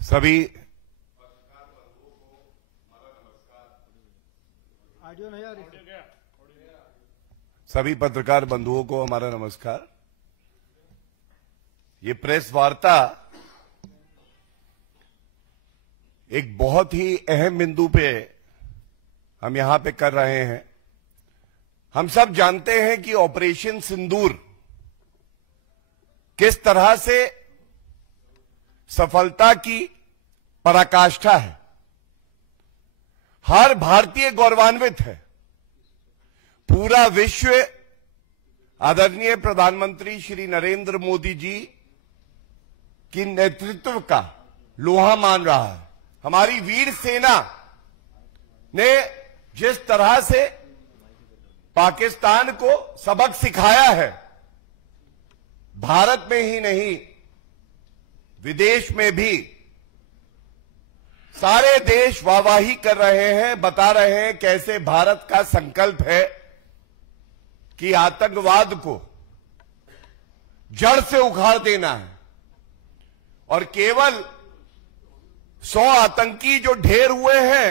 सभी पत्रकार बंधुओं को हमारा नमस्कार। ये प्रेस वार्ता एक बहुत ही अहम बिंदु पे हम यहां पे कर रहे हैं। हम सब जानते हैं कि ऑपरेशन सिंदूर किस तरह से सफलता की पराकाष्ठा है। हर भारतीय गौरवान्वित है। पूरा विश्व आदरणीय प्रधानमंत्री श्री नरेंद्र मोदी जी की नेतृत्व का लोहा मान रहा है। हमारी वीर सेना ने जिस तरह से पाकिस्तान को सबक सिखाया है, भारत में ही नहीं विदेश में भी सारे देश वाहवाही कर रहे हैं, बता रहे हैं कैसे भारत का संकल्प है कि आतंकवाद को जड़ से उखाड़ देना है। और केवल 100 आतंकी जो ढेर हुए हैं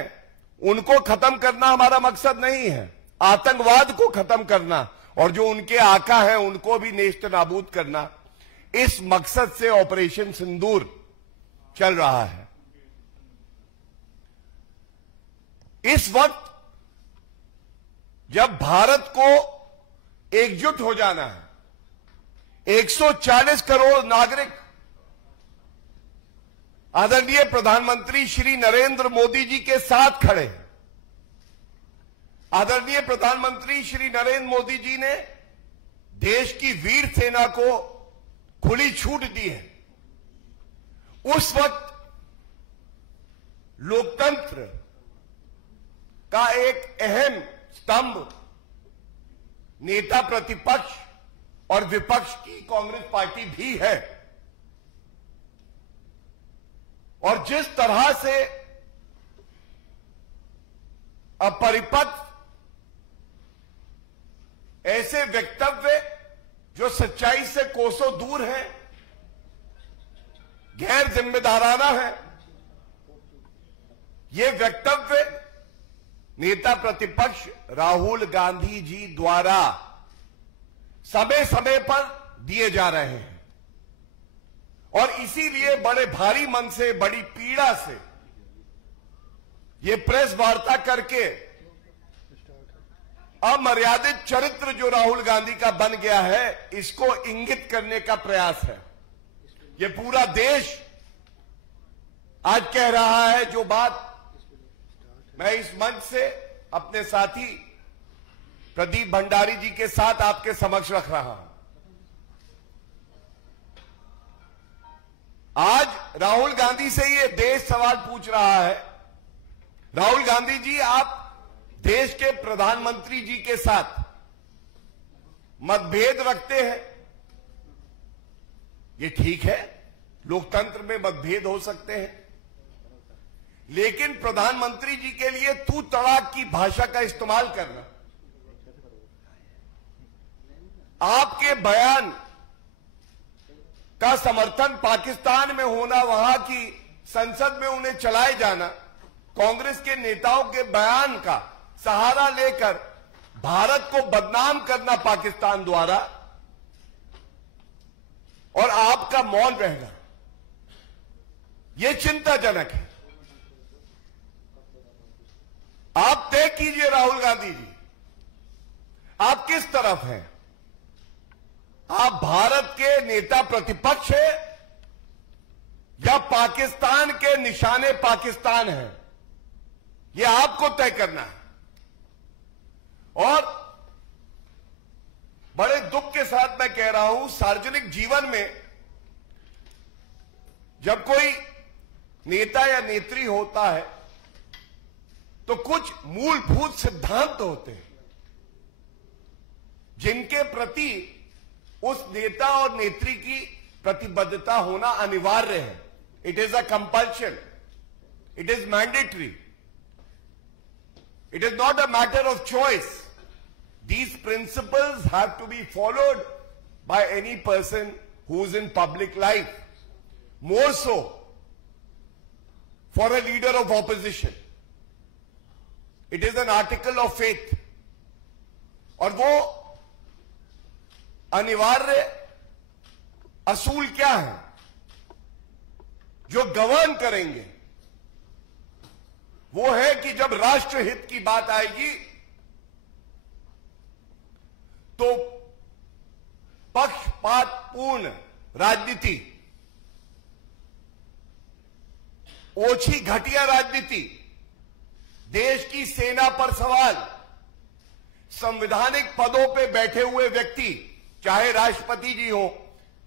उनको खत्म करना हमारा मकसद नहीं है, आतंकवाद को खत्म करना और जो उनके आका हैं उनको भी नेस्त नाबूद करना, इस मकसद से ऑपरेशन सिंदूर चल रहा है। इस वक्त जब भारत को एकजुट हो जाना है, 140 करोड़ नागरिक आदरणीय प्रधानमंत्री श्री नरेंद्र मोदी जी के साथ खड़े हैं। आदरणीय प्रधानमंत्री श्री नरेंद्र मोदी जी ने देश की वीर सेना को खुली छूट दी है। उस वक्त लोकतंत्र का एक अहम स्तंभ नेता प्रतिपक्ष और विपक्ष की कांग्रेस पार्टी भी है। और जिस तरह से अपरिपक्व ऐसे वक्तव्य जो सच्चाई से कोसों दूर हैं, गैर जिम्मेदाराना है, ये वक्तव्य नेता प्रतिपक्ष राहुल गांधी जी द्वारा समय समय पर दिए जा रहे हैं। और इसीलिए बड़े भारी मन से, बड़ी पीड़ा से ये प्रेस वार्ता करके अमर्यादित चरित्र जो राहुल गांधी का बन गया है, इसको इंगित करने का प्रयास है। ये पूरा देश आज कह रहा है जो बात मैं इस मंच से अपने साथी प्रदीप भंडारी जी के साथ आपके समक्ष रख रहा हूं। आज राहुल गांधी से ये देश सवाल पूछ रहा है, राहुल गांधी जी आप देश के प्रधानमंत्री जी के साथ मतभेद रखते हैं। ये ठीक है, लोकतंत्र में मतभेद हो सकते हैं, लेकिन प्रधानमंत्री जी के लिए तू तड़ाक की भाषा का इस्तेमाल करना, आपके बयान का समर्थन पाकिस्तान में होना, वहां की संसद में उन्हें चलाए जाना, कांग्रेस के नेताओं के बयान का सहारा लेकर भारत को बदनाम करना पाकिस्तान द्वारा, और आपका मौन रहना, यह चिंताजनक है। आप तय कीजिए राहुल गांधी जी, आप किस तरफ हैं? आप भारत के नेता प्रतिपक्ष हैं या पाकिस्तान के निशाने पाकिस्तान हैं? यह आपको तय करना है। और बड़े दुख के साथ मैं कह रहा हूं, सार्वजनिक जीवन में जब कोई नेता या नेत्री होता है तो कुछ मूलभूत सिद्धांत होते हैं जिनके प्रति उस नेता और नेत्री की प्रतिबद्धता होना अनिवार्य है। It is a compulsion, it is mandatory, it is not a matter of choice. These principles have to be followed by any person who is in public life. More so for a leader of opposition. It is an article of faith. और वो अनिवार्य असूल क्या है जो govern करेंगे? वो है कि जब राष्ट्रहित की बात आएगी तो पक्षपातपूर्ण राजनीति, ओछी घटिया राजनीति, देश की सेना पर सवाल, संवैधानिक पदों पे बैठे हुए व्यक्ति, चाहे राष्ट्रपति जी हो,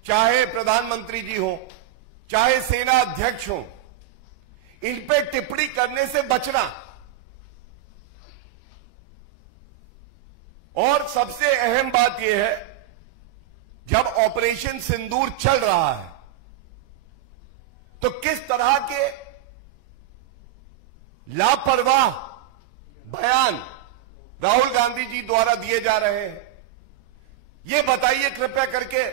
चाहे प्रधानमंत्री जी हो, चाहे सेना अध्यक्ष हो, इन पे टिप्पणी करने से बचना। और सबसे अहम बात यह है, जब ऑपरेशन सिंदूर चल रहा है तो किस तरह के लापरवाह बयान राहुल गांधी जी द्वारा दिए जा रहे हैं, ये बताइए कृपया करके।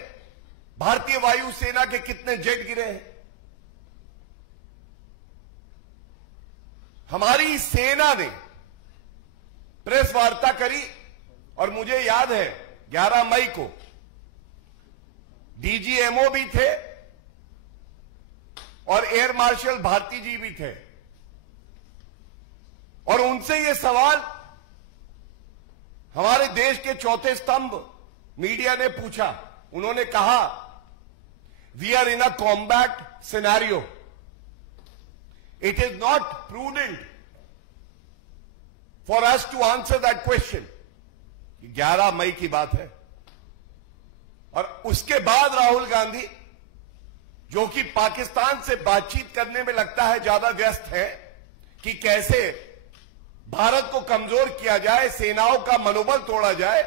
भारतीय वायुसेना के कितने जेट गिरे हैं? हमारी सेना ने प्रेस वार्ता करी और मुझे याद है 11 मई को डीजीएमओ भी थे और एयर मार्शल भारती जी भी थे, और उनसे ये सवाल हमारे देश के चौथे स्तंभ मीडिया ने पूछा। उन्होंने कहा, we are in a combat scenario, it is not prudent for us to answer that question. 11 मई की बात है। और उसके बाद राहुल गांधी, जो कि पाकिस्तान से बातचीत करने में लगता है ज्यादा व्यस्त है कि कैसे भारत को कमजोर किया जाए, सेनाओं का मनोबल तोड़ा जाए,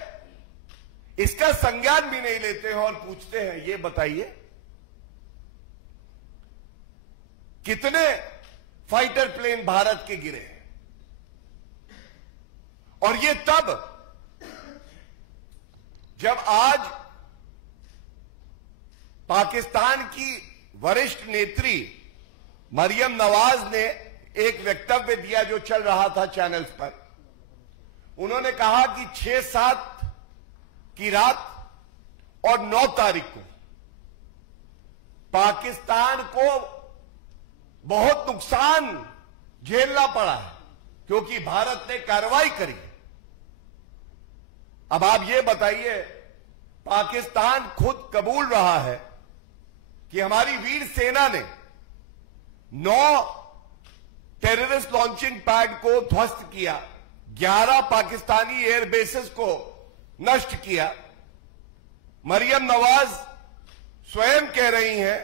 इसका संज्ञान भी नहीं लेते हैं और पूछते हैं, ये बताइए कितने फाइटर प्लेन भारत के गिरे हैं? और ये तब जब आज पाकिस्तान की वरिष्ठ नेत्री मरियम नवाज ने एक वक्तव्य दिया जो चल रहा था चैनल्स पर। उन्होंने कहा कि 6-7 की रात और 9 तारीख को पाकिस्तान को बहुत नुकसान झेलना पड़ा है क्योंकि भारत ने कार्रवाई करी। अब आप ये बताइए, पाकिस्तान खुद कबूल रहा है कि हमारी वीर सेना ने 9 टेररिस्ट लॉन्चिंग पैड को ध्वस्त किया, 11 पाकिस्तानी एयरबेसेस को नष्ट किया। मरियम नवाज स्वयं कह रही हैं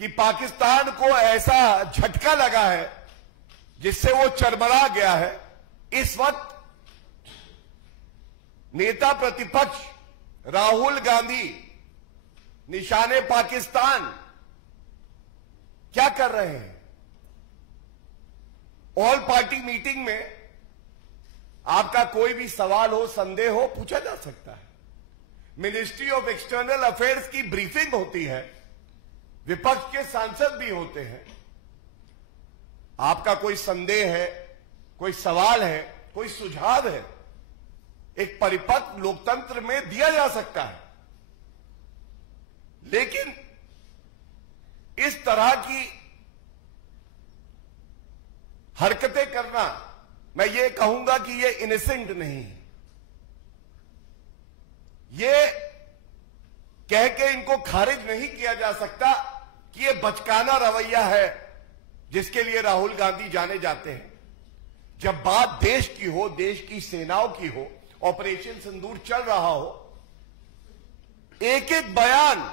कि पाकिस्तान को ऐसा झटका लगा है जिससे वो चरमरा गया है। इस वक्त नेता प्रतिपक्ष राहुल गांधी निशाने पाकिस्तान क्या कर रहे हैं? ऑल पार्टी मीटिंग में आपका कोई भी सवाल हो, संदेह हो, पूछा जा सकता है। मिनिस्ट्री ऑफ एक्सटर्नल अफेयर्स की ब्रीफिंग होती है, विपक्ष के सांसद भी होते हैं। आपका कोई संदेह है, कोई सवाल है, कोई सुझाव है, एक परिपक्व लोकतंत्र में दिया जा सकता है। लेकिन इस तरह की हरकतें करना, मैं ये कहूंगा कि ये इनोसेंट नहीं है। ये कह के इनको खारिज नहीं किया जा सकता कि ये बचकाना रवैया है जिसके लिए राहुल गांधी जाने जाते हैं। जब बात देश की हो, देश की सेनाओं की हो, ऑपरेशन सिंदूर चल रहा हो, एक एक बयान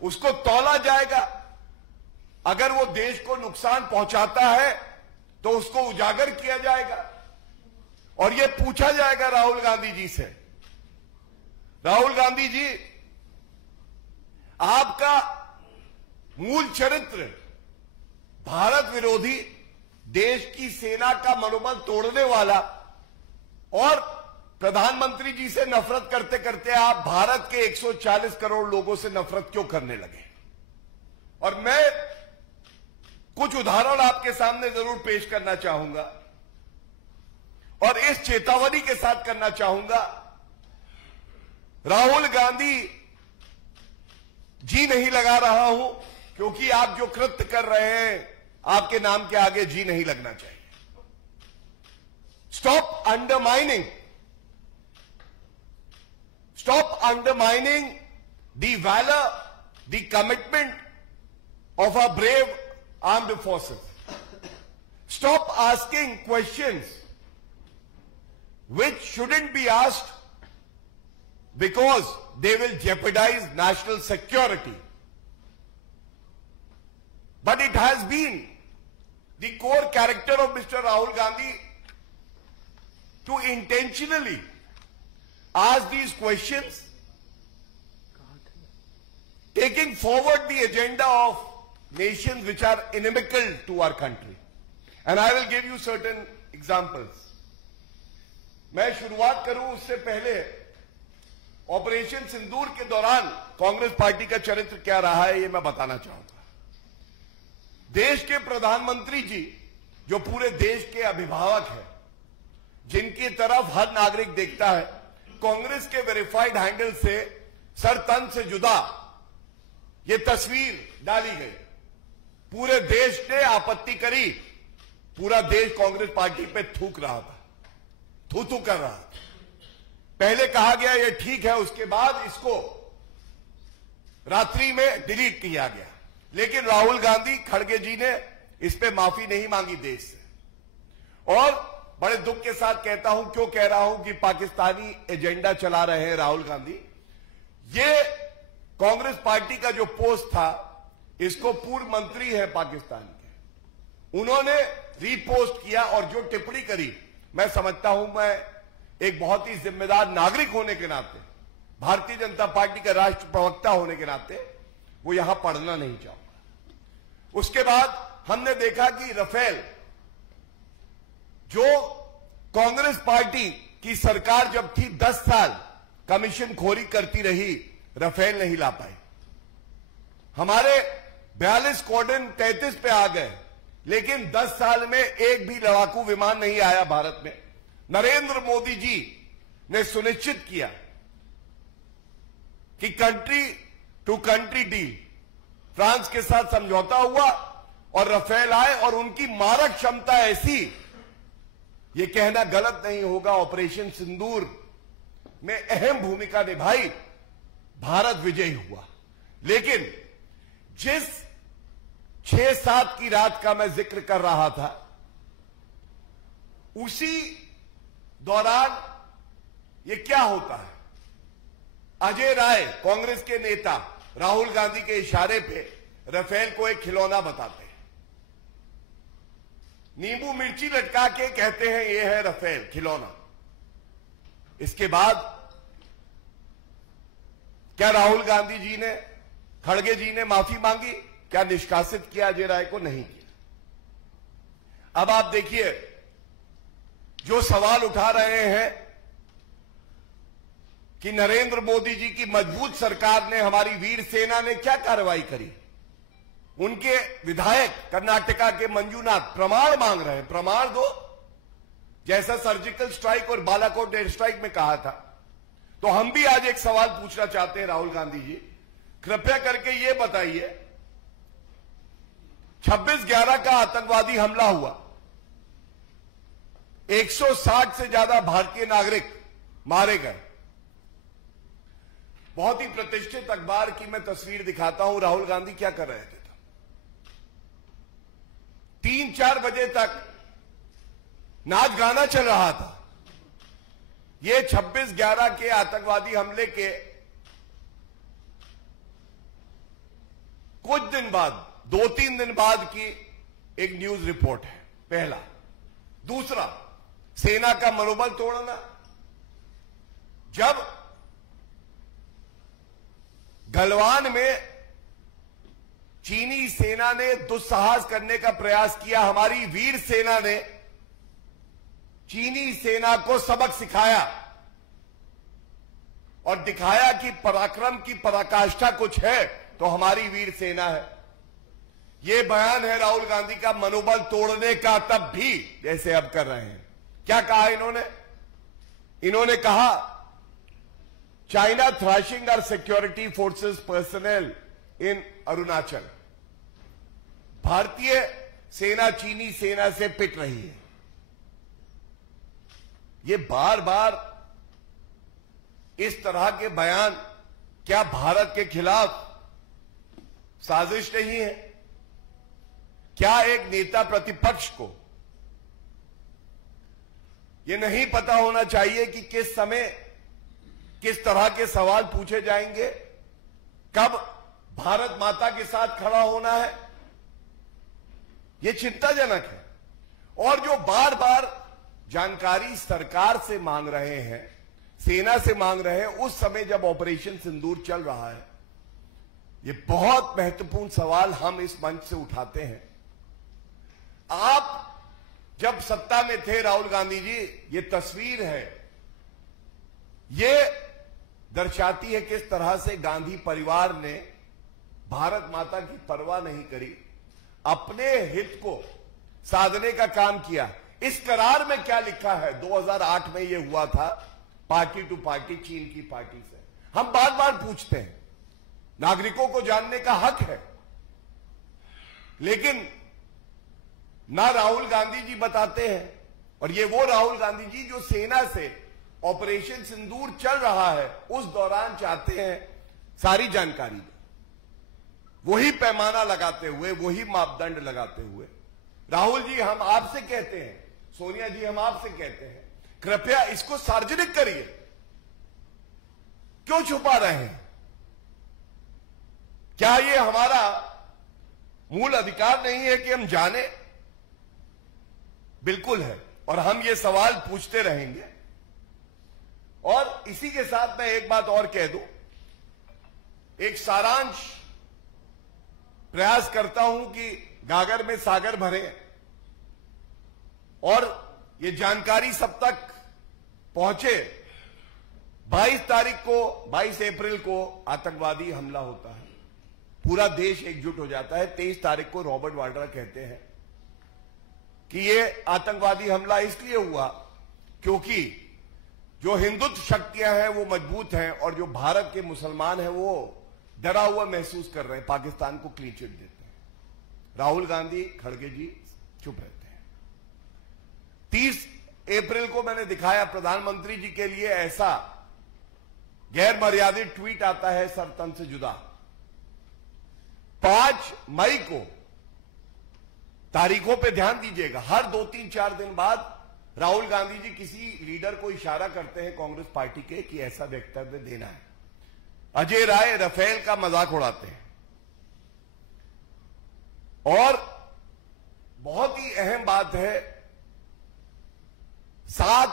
उसको तौला जाएगा। अगर वो देश को नुकसान पहुंचाता है तो उसको उजागर किया जाएगा और ये पूछा जाएगा राहुल गांधी जी से, राहुल गांधी जी, आपका मूल चरित्र भारत विरोधी, देश की सेना का मनोबल तोड़ने वाला, और प्रधानमंत्री जी से नफरत करते करते आप भारत के 140 करोड़ लोगों से नफरत क्यों करने लगे? और मैं कुछ उदाहरण आपके सामने जरूर पेश करना चाहूंगा और इस चेतावनी के साथ करना चाहूंगा, राहुल गांधी जी नहीं लगा रहा हूं, क्योंकि आप जो कृत्य कर रहे हैं आपके नाम के आगे जी नहीं लगना चाहिए। Stop undermining the valour, the commitment of our brave armed forces. Stop asking questions which shouldn't be asked because they will jeopardize national security. But it has been the core character of Mr. Rahul Gandhi to intentionally ask these questions, taking forward the agenda of nations which are inimical to our country. And I will give you certain examples. मैं शुरुआत करूं उससे पहले operation सिंदूर के दौरान Congress party का चरित्र क्या रहा है ये मैं बताना चाहूंगा। देश के प्रधानमंत्री जी जो पूरे देश के अभिभावक हैं, जिनकी तरफ हर नागरिक देखता है, कांग्रेस के वेरीफाइड हैंडल से सर तन से जुदा ये तस्वीर डाली गई। पूरे देश ने आपत्ति करी, पूरा देश कांग्रेस पार्टी पे थूक रहा था, थू कर रहा था। पहले कहा गया ये ठीक है, उसके बाद इसको रात्रि में डिलीट किया गया। लेकिन राहुल गांधी खड़गे जी ने इस पे माफी नहीं मांगी देश से। और बड़े दुख के साथ कहता हूं, क्यों कह रहा हूं कि पाकिस्तानी एजेंडा चला रहे हैं राहुल गांधी। ये कांग्रेस पार्टी का जो पोस्ट था, इसको पूर्व मंत्री है पाकिस्तान के, उन्होंने रीपोस्ट किया और जो टिप्पणी करी, मैं समझता हूं, मैं एक बहुत ही जिम्मेदार नागरिक होने के नाते, भारतीय जनता पार्टी का राष्ट्र प्रवक्ता होने के नाते, वो यहां पढ़ना नहीं चाहूंगा। उसके बाद हमने देखा कि राफेल, जो कांग्रेस पार्टी की सरकार जब थी 10 साल कमीशन खोरी करती रही, राफेल नहीं ला पाई। हमारे 42 स्क्वाड्रन 33 पे आ गए, लेकिन 10 साल में एक भी लड़ाकू विमान नहीं आया भारत में। नरेंद्र मोदी जी ने सुनिश्चित किया कि country to country deal, France के साथ समझौता हुआ और राफेल आए, और उनकी मारक क्षमता ऐसी, ये कहना गलत नहीं होगा, ऑपरेशन सिंदूर में अहम भूमिका निभाई, भारत विजयी हुआ। लेकिन जिस 6-7 की रात का मैं जिक्र कर रहा था, उसी दौरान ये क्या होता है, अजय राय कांग्रेस के नेता राहुल गांधी के इशारे पे राफेल को एक खिलौना बताते हैं, नींबू मिर्ची लटका के कहते हैं ये है राफेल खिलौना। इसके बाद क्या राहुल गांधी जी ने, खड़गे जी ने माफी मांगी? क्या निष्कासित किया अजय राय को? नहीं किया। अब आप देखिए, जो सवाल उठा रहे हैं कि नरेंद्र मोदी जी की मजबूत सरकार ने, हमारी वीर सेना ने क्या कार्रवाई करी। उनके विधायक कर्नाटका के मंजूनाथ प्रमाण मांग रहे हैं, प्रमाण दो, जैसा सर्जिकल स्ट्राइक और बालाकोट एयर स्ट्राइक में कहा था। तो हम भी आज एक सवाल पूछना चाहते हैं राहुल गांधी जी, कृपया करके ये बताइए, 26/11 का आतंकवादी हमला हुआ, 160 से ज्यादा भारतीय नागरिक मारे गए। बहुत ही प्रतिष्ठित अखबार की मैं तस्वीर दिखाता हूं, राहुल गांधी क्या कर रहे थे। 3-4 बजे तक नाच गाना चल रहा था। ये 26/11 के आतंकवादी हमले के कुछ दिन बाद, 2-3 दिन बाद की एक न्यूज रिपोर्ट है, पहला। दूसरा, सेना का मनोबल तोड़ना। जब गलवान में चीनी सेना ने दुस्साहस करने का प्रयास किया, हमारी वीर सेना ने चीनी सेना को सबक सिखाया और दिखाया कि पराक्रम की पराकाष्ठा कुछ है तो हमारी वीर सेना है। ये बयान है राहुल गांधी का मनोबल तोड़ने का, तब भी जैसे अब कर रहे हैं। क्या कहा इन्होंने कहा China thrashing our security forces personnel in Arunachal. भारतीय सेना चीनी सेना से पिट रही है। ये बार बार इस तरह के बयान क्या भारत के खिलाफ साजिश नहीं है? क्या एक नेता प्रतिपक्ष को यह नहीं पता होना चाहिए कि किस समय किस तरह के सवाल पूछे जाएंगे, कब भारत माता के साथ खड़ा होना है? यह चिंताजनक है। और जो बार बार जानकारी सरकार से मांग रहे हैं, सेना से मांग रहे हैं, उस समय जब ऑपरेशन सिंदूर चल रहा है, यह बहुत महत्वपूर्ण सवाल हम इस मंच से उठाते हैं। आप जब सत्ता में थे राहुल गांधी जी, ये तस्वीर है, ये दर्शाती है किस तरह से गांधी परिवार ने भारत माता की परवाह नहीं करी, अपने हित को साधने का काम किया। इस करार में क्या लिखा है? 2008 में यह हुआ था, पार्टी टू पार्टी, चीन की पार्टी से। हम बार बार पूछते हैं, नागरिकों को जानने का हक है, लेकिन ना राहुल गांधी जी बताते हैं। और ये वो राहुल गांधी जी जो सेना से ऑपरेशन सिंदूर चल रहा है उस दौरान चाहते हैं सारी जानकारी दें, वही पैमाना लगाते हुए, वही मापदंड लगाते हुए। राहुल जी, हम आपसे कहते हैं, सोनिया जी, हम आपसे कहते हैं, कृपया इसको सार्वजनिक करिए। क्यों छुपा रहे हैं? क्या ये हमारा मूल अधिकार नहीं है कि हम जाने? बिल्कुल है, और हम ये सवाल पूछते रहेंगे। और इसी के साथ मैं एक बात और कह दूं, एक सारांश प्रयास करता हूं कि गागर में सागर भरे और ये जानकारी सब तक पहुंचे। 22 अप्रैल को आतंकवादी हमला होता है, पूरा देश एकजुट हो जाता है। 23 तारीख को रॉबर्ट वाड्रा कहते हैं कि ये आतंकवादी हमला इसलिए हुआ क्योंकि जो हिंदुत्व शक्तियां हैं वो मजबूत हैं और जो भारत के मुसलमान हैं वो डरा हुआ महसूस कर रहे हैं, पाकिस्तान को क्लीन चिट देते हैं। राहुल गांधी, खड़गे जी चुप रहते हैं। 30 अप्रैल को मैंने दिखाया, प्रधानमंत्री जी के लिए ऐसा गैर मर्यादित ट्वीट आता है, सर तन से जुदा। 5 मई को, तारीखों पे ध्यान दीजिएगा, हर 2-3-4 दिन बाद राहुल गांधी जी किसी लीडर को इशारा करते हैं कांग्रेस पार्टी के कि ऐसा वक्तव्य देना है। अजय राय राफेल का मजाक उड़ाते हैं। और बहुत ही अहम बात है, 7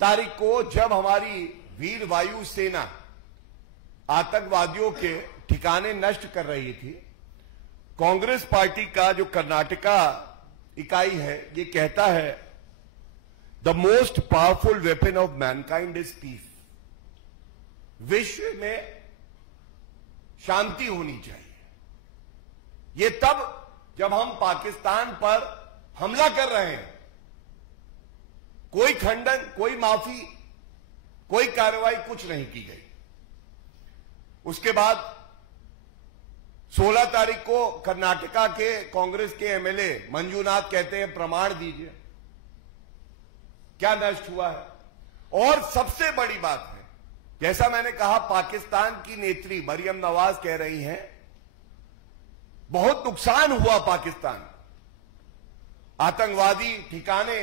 तारीख को जब हमारी वीर वायु सेना आतंकवादियों के ठिकाने नष्ट कर रही थी, कांग्रेस पार्टी का जो कर्नाटका इकाई है ये कहता है the most powerful weapon of Mankind is peace. विश्व में शांति होनी चाहिए। ये तब जब हम पाकिस्तान पर हमला कर रहे हैं, कोई खंडन, कोई माफी, कोई कार्रवाई कुछ नहीं की गई। उसके बाद 16 तारीख को कर्नाटका के कांग्रेस के एमएलए मंजूनाथ कहते हैं प्रमाण दीजिए क्या नष्ट हुआ है। और सबसे बड़ी बात है, जैसा मैंने कहा, पाकिस्तान की नेत्री मरियम नवाज कह रही हैं बहुत नुकसान हुआ पाकिस्तान, आतंकवादी ठिकाने,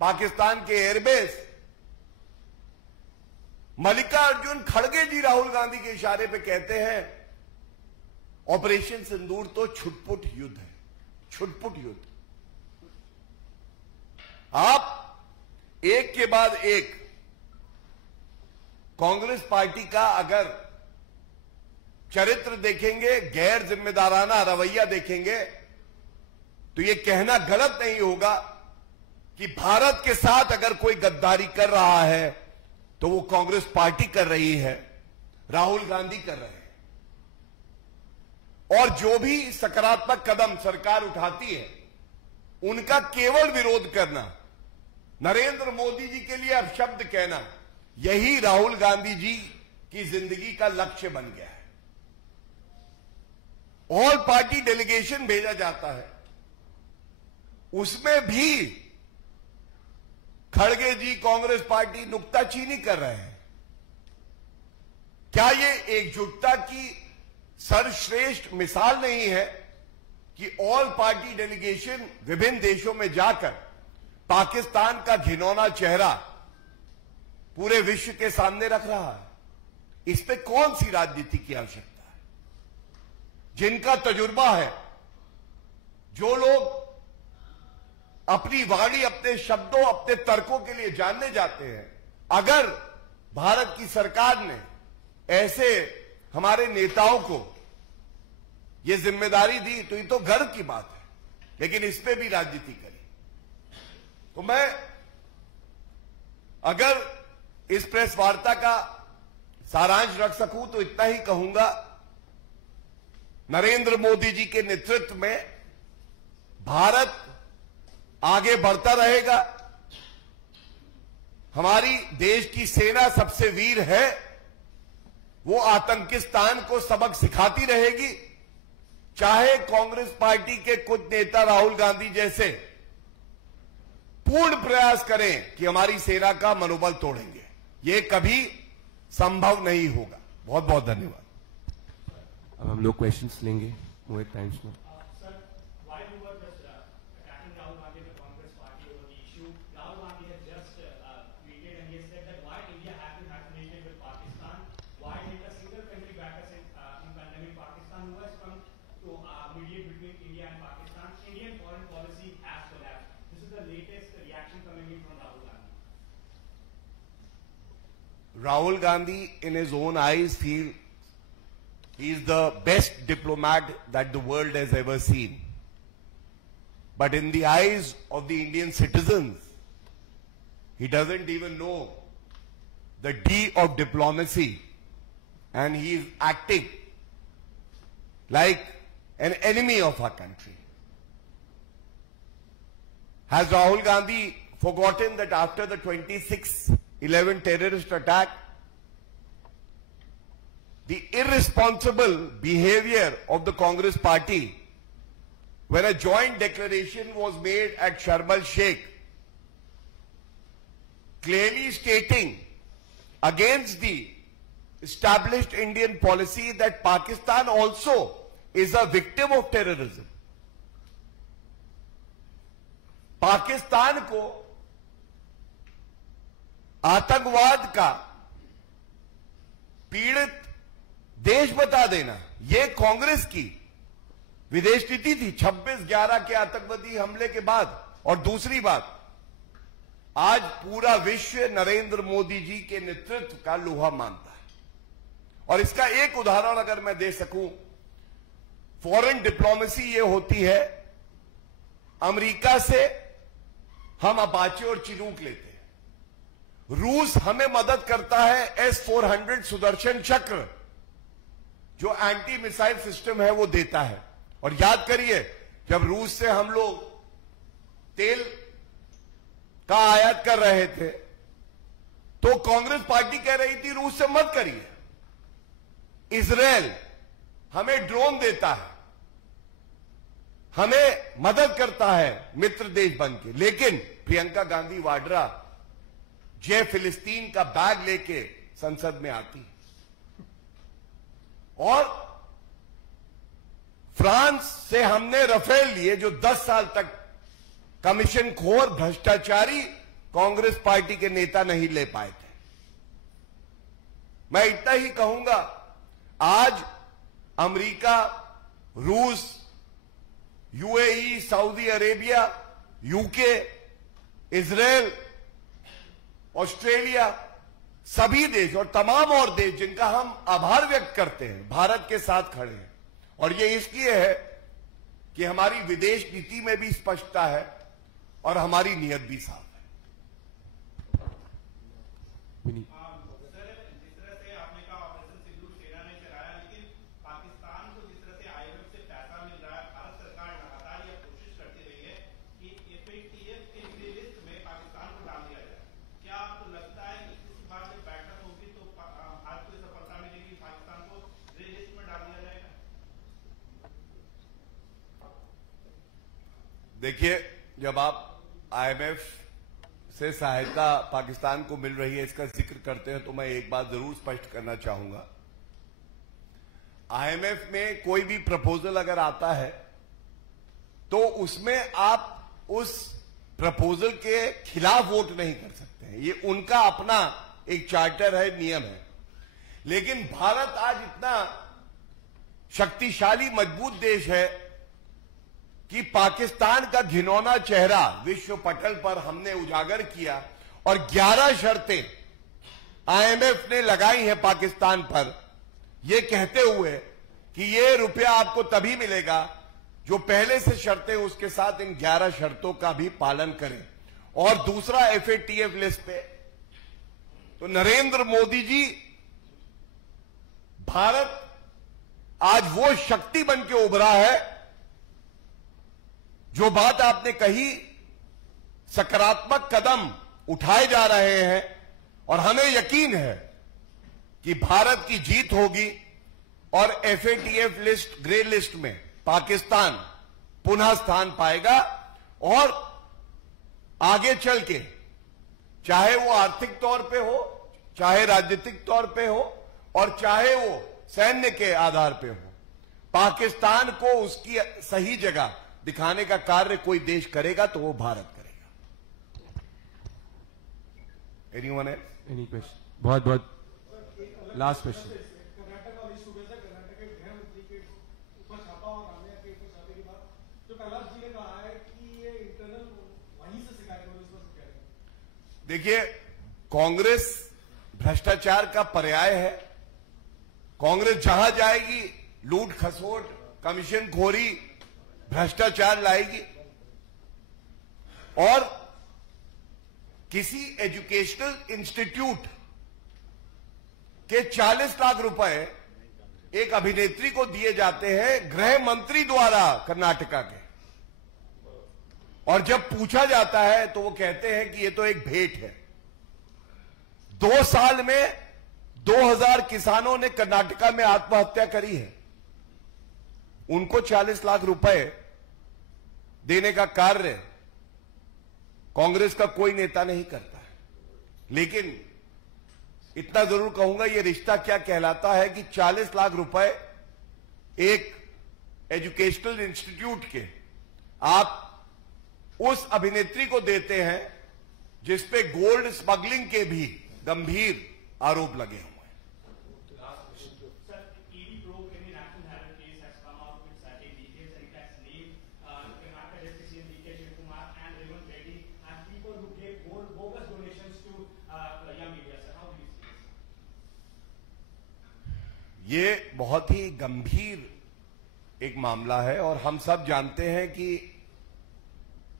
पाकिस्तान के एयरबेस। मल्लिकार्जुन खड़गे जी राहुल गांधी के इशारे पे कहते हैं ऑपरेशन सिंदूर तो छुटपुट युद्ध है, छुटपुट युद्ध। आप एक के बाद एक कांग्रेस पार्टी का अगर चरित्र देखेंगे, गैर जिम्मेदाराना रवैया देखेंगे, तो यह कहना गलत नहीं होगा कि भारत के साथ अगर कोई गद्दारी कर रहा है तो वो कांग्रेस पार्टी कर रही है, राहुल गांधी कर रहे हैं। और जो भी सकारात्मक कदम सरकार उठाती है उनका केवल विरोध करना, नरेंद्र मोदी जी के लिए अपशब्द कहना, यही राहुल गांधी जी की जिंदगी का लक्ष्य बन गया है। ऑल पार्टी डेलीगेशन भेजा जाता है, उसमें भी खड़गे जी कांग्रेस पार्टी नुक्ताचीनी कर रहे हैं। क्या ये एकजुटता की सर्वश्रेष्ठ मिसाल नहीं है कि ऑल पार्टी डेलीगेशन विभिन्न देशों में जाकर पाकिस्तान का घिनौना चेहरा पूरे विश्व के सामने रख रहा है? इस पे कौन सी राजनीति की आवश्यकता है? जिनका तजुर्बा है, जो लोग अपनी वाणी, अपने शब्दों, अपने तर्कों के लिए जानने जाते हैं, अगर भारत की सरकार ने ऐसे हमारे नेताओं को यह जिम्मेदारी दी तो ये तो गर्व की बात है, लेकिन इस पे भी राजनीति करी। तो मैं अगर इस प्रेस वार्ता का सारांश रख सकूं तो इतना ही कहूंगा, नरेंद्र मोदी जी के नेतृत्व में भारत आगे बढ़ता रहेगा। हमारी देश की सेना सबसे वीर है, वो आतंकिस्तान को सबक सिखाती रहेगी, चाहे कांग्रेस पार्टी के कुछ नेता राहुल गांधी जैसे पूर्ण प्रयास करें कि हमारी सेना का मनोबल तोड़ेंगे। ये कभी संभव नहीं होगा। बहुत बहुत धन्यवाद। अब हम लोग क्वेश्चंस लेंगे। मोहित टाइम्स में Rahul Gandhi, in his own eyes, feel he is the best diplomat that the world has ever seen. But in the eyes of the Indian citizens, he doesn't even know the D of diplomacy, and he is acting like an enemy of our country. Has Rahul Gandhi forgotten that after the 26/11 terrorist attack, the irresponsible behavior of the Congress party, when a joint declaration was made at Sharm el-Sheikh, clearly stating against the established Indian policy that Pakistan also is a victim of terrorism. Pakistan को आतंकवाद का पीड़ित देश बता देना, यह कांग्रेस की विदेश नीति थी 26/11 के आतंकवादी हमले के बाद। और दूसरी बात, आज पूरा विश्व नरेंद्र मोदी जी के नेतृत्व का लोहा मानता है। और इसका एक उदाहरण अगर मैं दे सकूं, फॉरेन डिप्लोमेसी ये होती है, अमेरिका से हम अपाचे और चिनूक लेते हैं, रूस हमें मदद करता है S-400 सुदर्शन चक्र जो एंटी मिसाइल सिस्टम है वो देता है। और याद करिए, जब रूस से हम लोग तेल का आयात कर रहे थे तो कांग्रेस पार्टी कह रही थी रूस से मत करिए। इजराइल हमें ड्रोन देता है, हमें मदद करता है मित्र देश बन के, लेकिन प्रियंका गांधी वाड्रा जय फिलिस्तीन का बैग लेके संसद में आती। और फ्रांस से हमने राफेल लिए जो 10 साल तक कमीशन खोर भ्रष्टाचारी कांग्रेस पार्टी के नेता नहीं ले पाए थे। मैं इतना ही कहूंगा, आज अमेरिका, रूस, UAE, Saudi Arabia, UK, Israel, Australia, सभी देश और तमाम और देश जिनका हम आभार व्यक्त करते हैं, भारत के साथ खड़े हैं। और ये इसलिए है कि हमारी विदेश नीति में भी स्पष्टता है और हमारी नीयत भी साफ है। जिस तरह से आपने कहा ऑपरेशन सिंदूर सेना ने चलाया, लेकिन पाकिस्तान को जिस तरह से IMF देखिए, जब आप आईएमएफ से सहायता पाकिस्तान को मिल रही है इसका जिक्र करते हैं तो मैं एक बात जरूर स्पष्ट करना चाहूंगा। आईएमएफ में कोई भी प्रपोजल अगर आता है तो उसमें आप उस प्रपोजल के खिलाफ वोट नहीं कर सकते हैं। ये उनका अपना एक चार्टर है, नियम है। लेकिन भारत आज इतना शक्तिशाली मजबूत देश है कि पाकिस्तान का घिनौना चेहरा विश्व पटल पर हमने उजागर किया और 11 शर्तें आईएमएफ ने लगाई हैं पाकिस्तान पर, यह कहते हुए कि ये रुपया आपको तभी मिलेगा जो पहले से शर्तें उसके साथ इन 11 शर्तों का भी पालन करें। और दूसरा एफएटीएफ लिस्ट पे तो नरेंद्र मोदी जी, भारत आज वो शक्ति बन के उभरा है। जो बात आपने कही, सकारात्मक कदम उठाए जा रहे हैं और हमें यकीन है कि भारत की जीत होगी और एफएटीएफ लिस्ट, ग्रे लिस्ट में पाकिस्तान पुनः स्थान पाएगा और आगे चल के, चाहे वो आर्थिक तौर पे हो, चाहे राजनीतिक तौर पे हो और चाहे वो सैन्य के आधार पे हो, पाकिस्तान को उसकी सही जगह दिखाने का कार्य कोई देश करेगा तो वो भारत करेगा। Anyone else? Any question? बहुत बहुत लास्ट क्वेश्चन। कर्नाटक वाली सूबे से कर्नाटक के गृह मंत्री के ऊपर छापा और रामैया के ऊपर छापे के बाद जो कैलाश जी ने कहा है कि ये इंटरनल वहीं से शिकायत हो, इस पर कह रहे हैं। देखिए, कांग्रेस भ्रष्टाचार का पर्याय है। कांग्रेस जहां जाएगी लूट खसोट, कमीशन खोरी, भ्रष्टाचार लाएगी। और किसी एजुकेशनल इंस्टीट्यूट के 40 लाख रुपए एक अभिनेत्री को दिए जाते हैं गृह मंत्री द्वारा कर्नाटका के, और जब पूछा जाता है तो वो कहते हैं कि ये तो एक भेंट है। 2 साल में 2000 किसानों ने कर्नाटका में आत्महत्या करी है। उनको 40 लाख रुपए देने का कार्य कांग्रेस का कोई नेता नहीं करता है। लेकिन इतना जरूर कहूंगा, यह रिश्ता क्या कहलाता है कि 40 लाख रुपए एक एजुकेशनल इंस्टीट्यूट के आप उस अभिनेत्री को देते हैं जिसपे गोल्ड स्मगलिंग के भी गंभीर आरोप लगे हुए हैं। ये बहुत ही गंभीर एक मामला है और हम सब जानते हैं कि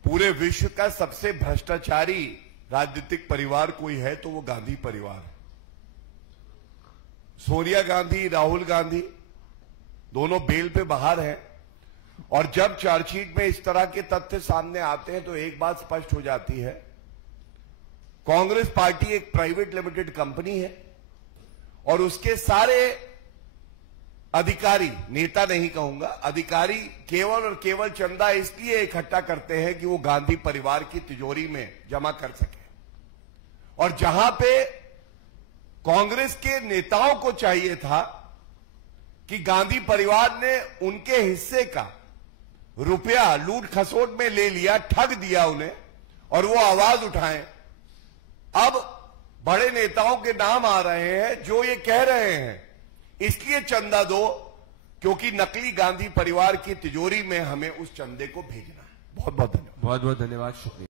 पूरे विश्व का सबसे भ्रष्टाचारी राजनीतिक परिवार कोई है तो वो गांधी परिवार है। सोनिया गांधी, राहुल गांधी दोनों बेल पे बाहर हैं और जब चार्जशीट में इस तरह के तथ्य सामने आते हैं तो एक बात स्पष्ट हो जाती है, कांग्रेस पार्टी एक प्राइवेट लिमिटेड कंपनी है और उसके सारे अधिकारी, नेता नहीं कहूंगा, अधिकारी केवल और केवल चंदा इसलिए इकट्ठा करते हैं कि वो गांधी परिवार की तिजोरी में जमा कर सके। और जहां पे कांग्रेस के नेताओं को चाहिए था कि गांधी परिवार ने उनके हिस्से का रुपया लूट खसोट में ले लिया, ठग दिया उन्हें और वो आवाज उठाएं, अब बड़े नेताओं के नाम आ रहे हैं जो ये कह रहे हैं इसलिए चंदा दो क्योंकि नकली गांधी परिवार की तिजोरी में हमें उस चंदे को भेजना है। बहुत बहुत धन्यवाद। बहुत बहुत धन्यवाद, शुक्रिया।